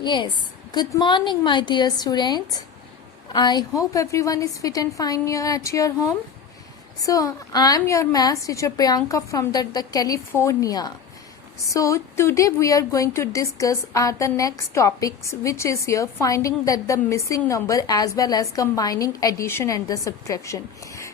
Yes, good morning, my dear students. I hope everyone is fit and fine here at your home. So, I'm your math teacher Priyanka from the California. So, today we are going to discuss the next topics, which is here finding that the missing number as well as combining addition and the subtraction.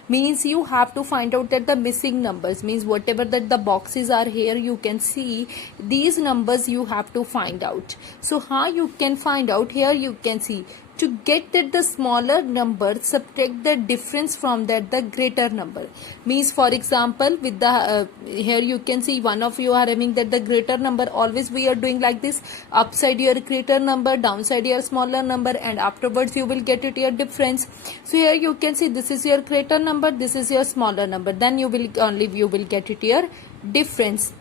Means you have to find out that the missing numbers, means whatever that the boxes are here, you can see these numbers you have to find out. So how you can find out? Here you can see, to get that the smaller number, subtract the difference from that the greater number. Means for example, with the here you can see one of you are having that the greater number. Always we are doing like this: upside your greater number, downside your smaller number, and afterwards you will get it your difference. So here you can see this is your greater number, this is your smaller number, then you will get it your difference.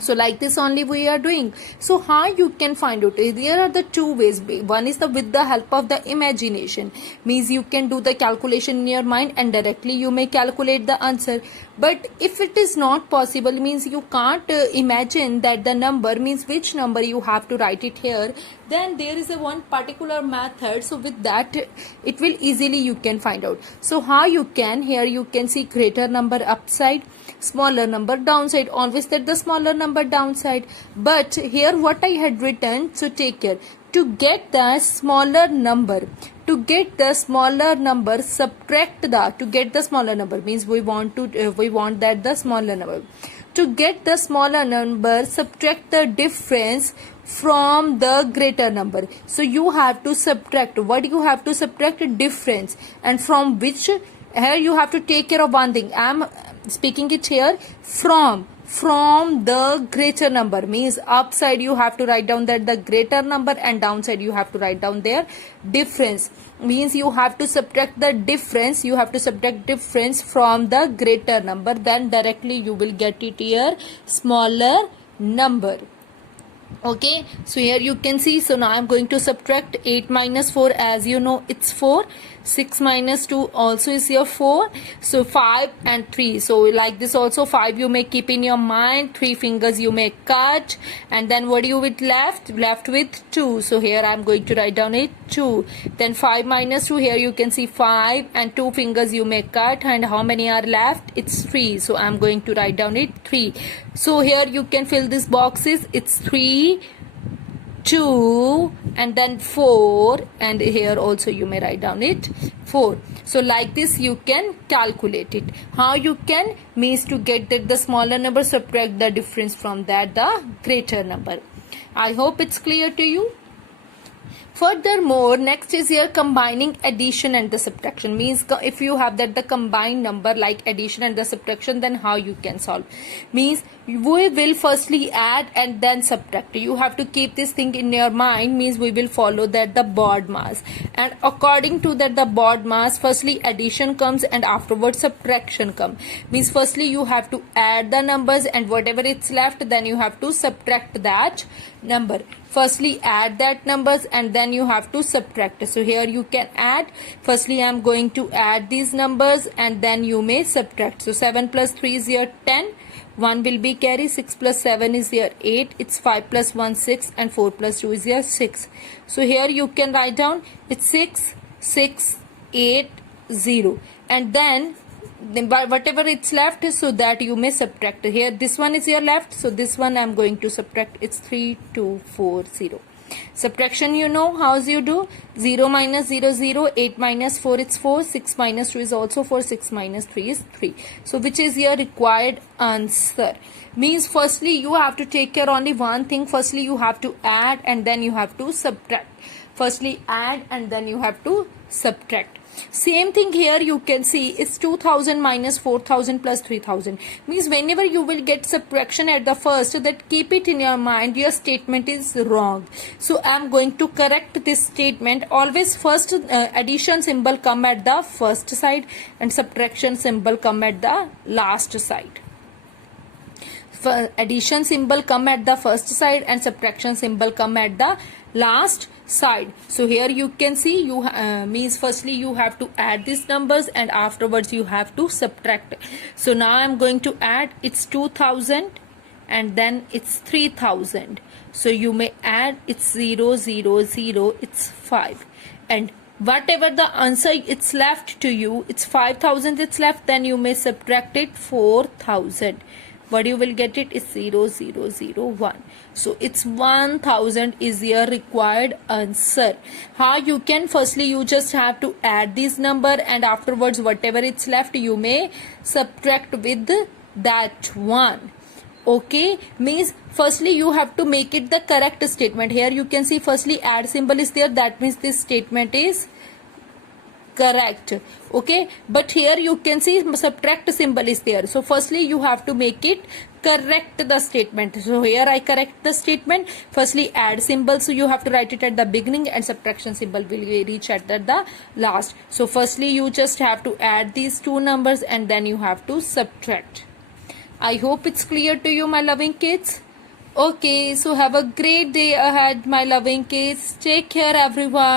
So like this only we are doing. So how you can find out? There are the two ways. One is with the help of the imagination. Means you can do the calculation in your mind and directly you may calculate the answer. But if it is not possible, means you can't imagine that the number, means which number you have to write it here, then there is a one particular method. So with that it will easily you can find out. So how you can? Here you can see greater number upside, smaller number downside. Always that the smaller number downside. But here what I had written, so take care, to get the smaller number, subtract the, to get the smaller number, means we want that the smaller number. To get the smaller number, subtract the difference from the greater number. So you have to subtract. What you have to subtract? Difference. And from which? Here you have to take care of one thing. I am speaking it here from the greater number. Means upside you have to write down that the greater number, and downside you have to write down their difference. Means you have to subtract the difference, from the greater number, then directly you will get it here smaller number. Okay, so here you can see, so now I am going to subtract 8 minus 4, as you know it's 4. 6 minus 2 also is here 4. So 5 and 3. So like this also 5 you may keep in your mind, 3 fingers you may cut, and then what you with left with 2. So here I am going to write down it 2. Then 5 minus 2, here you can see 5 and 2 fingers you may cut, and how many are left? It's 3. So I am going to write down it 3. So here you can fill these boxes. It's 3, 2, and then 4, and here also you may write down it 4. So like this you can calculate it. How you can? Means to get that the smaller number, subtract the difference from that the greater number. I hope it's clear to you. Furthermore, next is here combining addition and the subtraction. Means if you have that the combined number like addition and the subtraction, then how you can solve? Means we will firstly add and then subtract. You have to keep this thing in your mind. Means we will follow that the board mass, and according to that the board mass, firstly addition comes and afterwards subtraction comes. Means firstly you have to add the numbers, and whatever it's left, then you have to subtract that number. Firstly add that numbers and then you have to subtract. So here you can add. Firstly I am going to add these numbers and then you may subtract. So 7 plus 3 is here 10. 1 will be carry. 6 plus 7 is here 8. It's 5 plus 1 6, and 4 plus 2 is here 6. So here you can write down it's 6 6 8 0, and then whatever it's left, so that you may subtract. Here this one is your left, so this one I'm going to subtract. It's 3 2 4 0. Subtraction you know how you do. 0 minus 0 0, 8 minus 4 it's 4, 6 minus 2 is also 4, 6 minus 3 is 3. So which is your required answer? Means firstly you have to take care only one thing. Firstly you have to add and then you have to subtract. Firstly add and then you have to subtract. Same thing here you can see, it's 2000 minus 4000 plus 3000. Means whenever you will get subtraction at the first, that keep it in your mind, your statement is wrong. So I am going to correct this statement. Always first addition symbol come at the first side and subtraction symbol come at the last side. Addition symbol come at the first side and subtraction symbol come at the last side. So here you can see, you means firstly you have to add these numbers and afterwards you have to subtract. So now I'm going to add, it's 2000 and then it's 3000. So you may add, it's 0, 0, 0, it's 5. And whatever the answer it's left to you, it's 5,000 it's left, then you may subtract it 4,000. What you will get it is 0, 0, 0, 1. So it's 1000 is your required answer. How you can, firstly you just have to add this number, and afterwards whatever it's left you may subtract with that one. Okay, means firstly you have to make it the correct statement. Here you can see firstly add symbol is there, that means this statement is correct. Okay, but here you can see subtract symbol is there, so firstly you have to make it correct the statement. So here I correct the statement. Firstly add symbol, so you have to write it at the beginning, and subtraction symbol will reach at the last. So firstly you just have to add these two numbers and then you have to subtract. I hope it's clear to you, my loving kids. Okay, so have a great day ahead, my loving kids. Take care, everyone.